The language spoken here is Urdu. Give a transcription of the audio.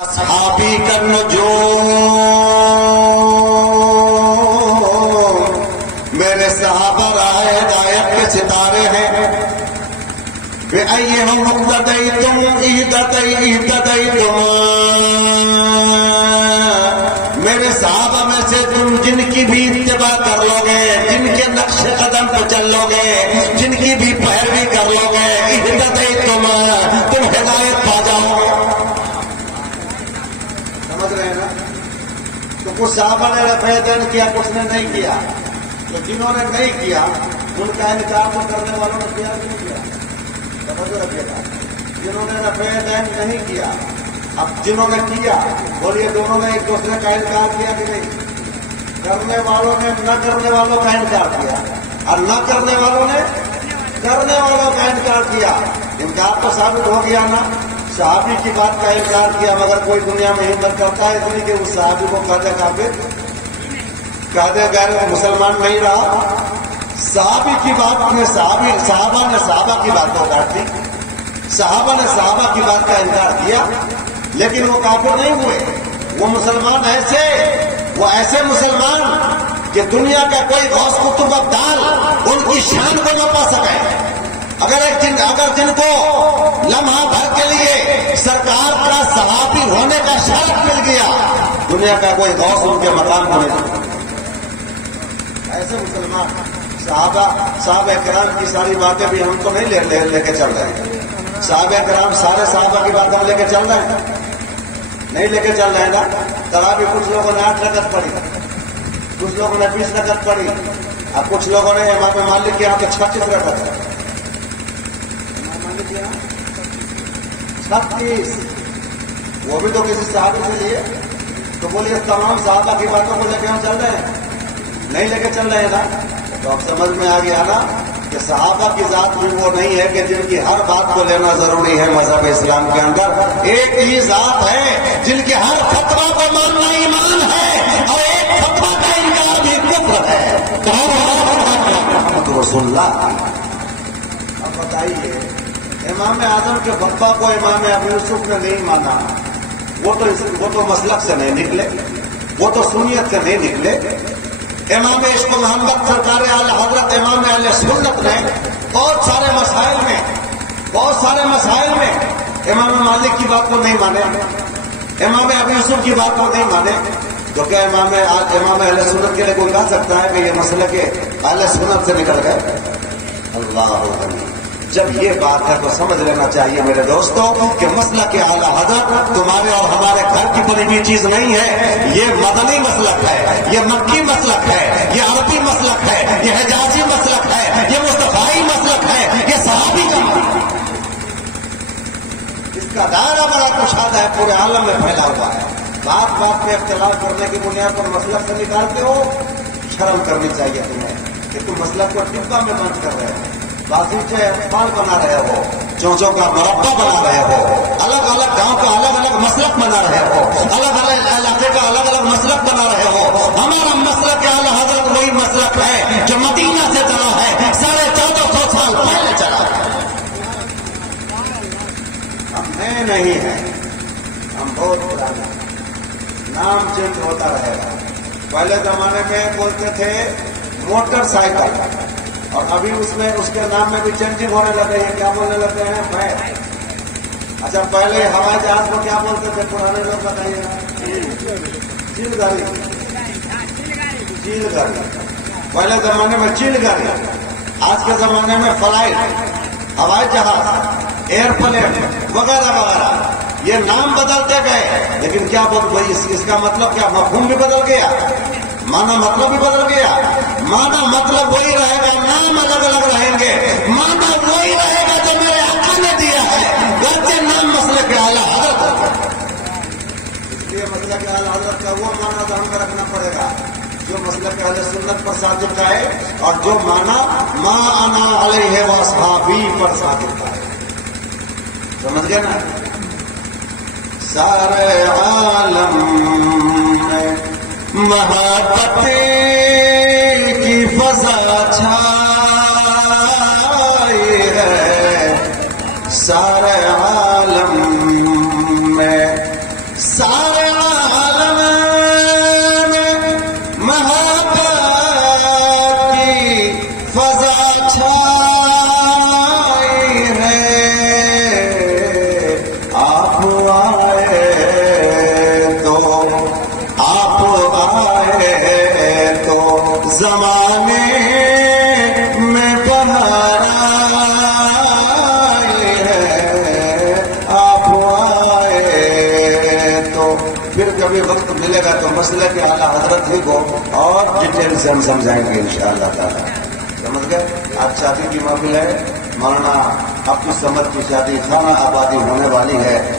صحابی کا نجوم میرے صحابہ راہ ہدایت کے ستارے ہیں. بِأَيِّهِمْ اقْتَدَيْتُمْ اهْتَدَيْتُمْ میرے صحابہ میں سے تم جن کی بھی اتباع کر لو گے، جن کے نقش قدم پہ چل لو گے، جن کی بھی پیروی کر لو گے، اهْتَدَيْتُمْ تم ہدایت پا جاؤ گے. سمجھ رہے ہیں نا؟ تو کچھ صحابہ نے رفع دین کیا، کچھ نے نہیں کیا. تو جنہوں نے نہیں کیا ان کا انکار تو کرنے والوں نے کیا بھی نہیں کیا. رکھے گا جنہوں نے رفع دین نہیں کیا، اب جنہوں نے کیا بولیے دونوں نے ایک دوسرے کا انکار کیا کہ نہیں؟ کرنے والوں نے نہ کرنے والوں کا انکار کیا اور نہ کرنے والوں نے کرنے والوں کا انکار کیا. انکار تو ثابت ہو گیا نا. صحابی کی بات کا انکار کیا مگر کوئی دنیا میں ہمت کرتا ہے اتنی کہ اس صحابی کو کہتے کافر کہتے غیر مسلمان نہیں رہا. صحابی کی بات میں صحابہ نے صحابہ کی بات کو کاٹ دی، صحابہ نے صحابہ کی بات کا انکار کیا لیکن وہ کافر نہیں ہوئے. وہ مسلمان وہ ایسے مسلمان کہ دنیا کا کوئی غوث قطب ابدال ان کی شان کو نہ پا سکے. اگر جن کو لمحہ بھر کے لیے سرکار کا صحابی ہونے کا شرف مل گیا، دنیا کا کوئی غوث ان کے مقام کو نہیں. ایسے مسلمان صحابہ کرام کی ساری باتیں بھی ہم تو نہیں لے کے چل رہے ہیں. صحابہ کرام سارے صحابہ کی باتیں لے کے چل رہے ہیں؟ نہیں لے کے چل رہے ہیں نا. تراویح کچھ لوگوں نے 8 رکعت پڑھی، کچھ لوگوں نے 20 رکعت پڑھی، اور کچھ لوگوں نے امام مالک کے یہاں پہ 36 رکعت پڑھی. امام مالک کے یہاں 36 وہ بھی تو کسی صحابی سے لیے. تو بولیے تمام صحابہ کی باتوں کو لے کے ہم چل رہے ہیں؟ نہیں لے کے چل رہے ہیں نا. تو اب سمجھ میں آ گیا نا کہ صحابہ کی ذات بھی وہ نہیں ہے کہ جن کی ہر بات کو لینا ضروری ہے مذہب اسلام کے اندر. ایک ہی ذات ہے جن کے ہر فتویٰ کو ماننا ایمان ہے اور ایک فتویٰ کا انکار بھی کفر ہے. تو رسول اللہ. اب بتائیے امام اعظم کے بپا کو امام ابو یوسف نے نہیں مانا، وہ تو مسلک سے نہیں نکلے، وہ تو سنیت سے نہیں نکلے. امام عشق محمد سرکار اعلی حضرت امام اہل سنت نے بہت سارے مسائل میں امام مالک کی بات کو نہیں مانے، امام ابو یوسف کی بات کو نہیں مانے. تو کیا امام اہل سنت کے لیے کوئی کہہ سکتا ہے کہ یہ مسئلہ کے اہل سنت سے نکل گئے؟ اللہ اکبر. جب یہ بات ہے تو سمجھ لینا چاہیے میرے دوستوں کہ مسئلہ کے اعلی حضرت تمہارے اور ہمارے گھر کی بنی ہوئی چیز نہیں ہے. یہ مدنی مسلک ہے، یہ مکی مسلک ہے، یہ عربی مسلک ہے، یہ حجازی مسلک ہے، یہ مصطفائی مسلک ہے، یہ صحابی کا. اس کا دائرہ بڑا کشادہ ہے، پورے عالم میں پھیلا ہوا ہے. بات پہ اختلاف کرنے کی بنیاد پر مسلک سے نکالتے ہو. شرم کرنی چاہیے تمہیں کہ تم مسلک کو ڈبہ میں بند کر رہے ہو، بازیچے اطفال بنا رہے ہو، چونچوں کا مربع بنا رہے ہو، الگ الگ گاؤں کا الگ الگ مسلک بنا رہے ہو، الگ الگ علاقے کا الگ الگ مسلک بنا رہے ہو. ہمارا مسلک اعلی حضرت وہی مسلک ہے جو مدینہ سے چلا ہے، 1450 سال پہلے چلا ہے. ہم نئے نہیں ہیں، ہم بہت پرانے. نام چینج ہوتا رہے گا. پہلے زمانے میں بولتے تھے موٹر سائیکل، اور ابھی اس کے نام میں بھی چینجنگ ہونے لگے ہیں. کیا بولنے لگے ہیں؟ بیل. اچھا پہلے ہوائی جہاز کو کیا بولتے تھے پرانے لوگ بتائیے گا؟ چیل گاڑی. پہلے زمانے میں چیل گاڑی، آج کے زمانے میں فلائٹ، ہوائی جہاز، ایئرپلین وغیرہ وغیرہ. یہ نام بدلتے گئے لیکن کیا اس کا مطلب کیا؟ مفہوم بھی بدل گیا، مانا مطلب بھی بدل گیا. مانا مطلب وہی رہے گا، نام الگ الگ رہیں گے. مانا وہی رہے گا جو میرے آقا نے دیا ہے، گرچہ نام مسئلہ کے اعلی حضرت ہوگا. اس لیے مسئلہ کے اعلی حضرت کا وہ مانا تو ہم کو رکھنا پڑے گا جو مسئلہ کے اہل سنت پر ثابت ہے، اور جو مانا ما انا علیہ واصحابی پر ثابت ہے. سمجھ گئے نا؟ سارے عالم میں محبت کی فضا چھائی ہے، سارے عالم میں سارے عالم میں محبت کی فضا چھائی ہے آپ آئے تو زمانے میں بہار آئی ہے آپ آئے تو پھر کبھی وقت ملے گا تو مسئلہ کے اعلیٰ حضرت ہی کو اور ڈیٹیل سے ہم سمجھائیں گے انشاءاللہ تعالی. سمجھ گئے؟ آج شادی کی محفل ہے. مولانا عبد الصمد کی شادی خانہ آبادی ہونے والی ہے.